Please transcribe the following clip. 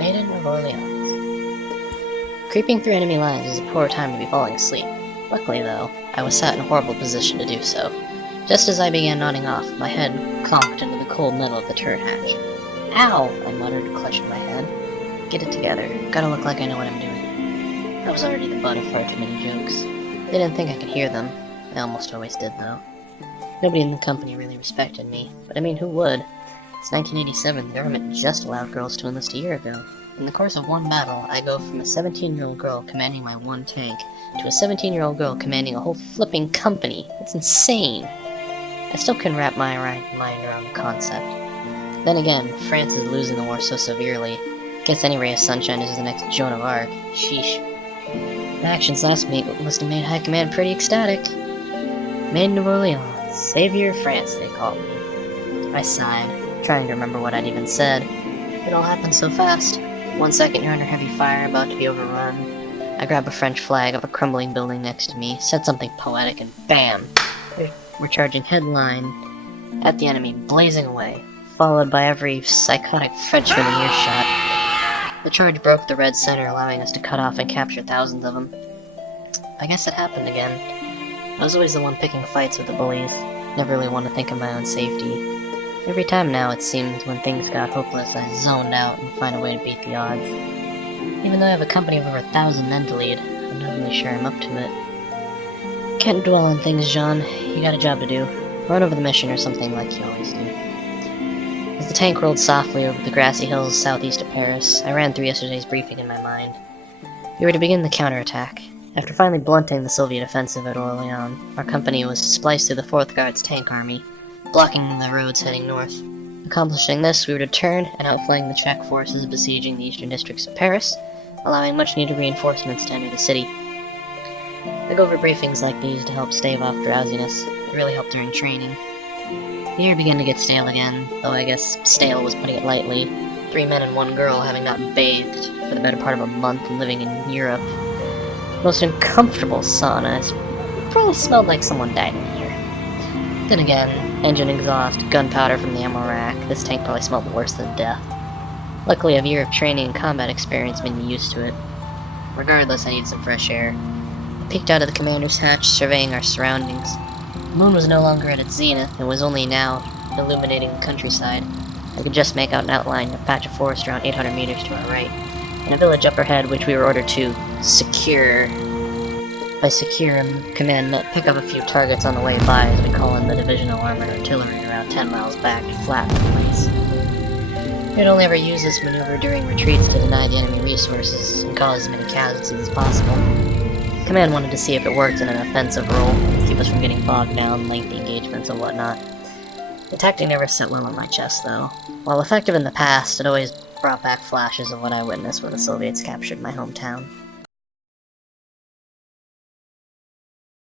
Maiden of Orleans. Creeping through enemy lines is a poor time to be falling asleep. Luckily, though, I was sat in a horrible position to do so. Just as I began nodding off, my head conked into the cold metal of the turret hatch. Ow! I muttered, clutching my head. Get it together. Gotta look like I know what I'm doing. I was already the butt of far too many jokes. They didn't think I could hear them. I almost always did, though. Nobody in the company really respected me, but I mean, who would? It's 1987, the government just allowed girls to enlist a year ago. In the course of one battle, I go from a 17-year-old girl commanding my one tank to a 17-year-old girl commanding a whole flipping company. It's insane. I still couldn't wrap my mind around the concept. Then again, France is losing the war so severely. Guess any ray of sunshine is the next Joan of Arc. Sheesh. My actions last week must have made High Command pretty ecstatic. Maiden of Orleans, Savior of France, they called me. I sighed, trying to remember what I'd even said. It all happened so fast. 1 second you're under heavy fire, about to be overrun. I grab a French flag of a crumbling building next to me, said something poetic, and BAM! We're charging headline at the enemy, blazing away, followed by every psychotic Frenchman in earshot. The charge broke the red center, allowing us to cut off and capture thousands of them. I guess it happened again. I was always the one picking fights with the bullies. Never really wanted to think of my own safety. Every time now, it seemed, when things got hopeless, I zoned out and find a way to beat the odds. Even though I have a company of over 1,000 men to lead, I'm not really sure I'm up to it. Can't dwell on things, John. You got a job to do. Run over the mission or something like you always do. As the tank rolled softly over the grassy hills southeast of Paris, I ran through yesterday's briefing in my mind. We were to begin the counterattack. After finally blunting the Soviet offensive at Orléans, our company was to splice through the 4th Guards tank army, blocking the roads heading north. Accomplishing this, we were to turn and outflank the Czech forces besieging the eastern districts of Paris, allowing much-needed reinforcements to enter the city. I go over briefings like these to help stave off drowsiness. It really helped during training. The air began to get stale again, though I guess stale was putting it lightly. 3 men and 1 girl having not bathed for the better part of a month and living in Europe. Most uncomfortable saunas. It probably smelled like someone died in here. Then again, engine exhaust, gunpowder from the ammo rack, this tank probably smelled worse than death. Luckily, a year of training and combat experience made me used to it. Regardless, I needed some fresh air. I peeked out of the commander's hatch, surveying our surroundings. The moon was no longer at its zenith, and was only now illuminating the countryside. I could just make out an outline of a patch of forest around 800 meters to our right, and a village up ahead which we were ordered to secure. By secure, command meant pick up a few targets on the way by as we call in the divisional armored artillery around 10 miles back to flatten the place. We'd only ever use this maneuver during retreats to deny the enemy resources and cause as many casualties as possible. Command wanted to see if it worked in an offensive role, to keep us from getting bogged down in lengthy engagements and whatnot. The tactic never set well on my chest, though. While effective in the past, it always brought back flashes of what I witnessed when the Soviets captured my hometown.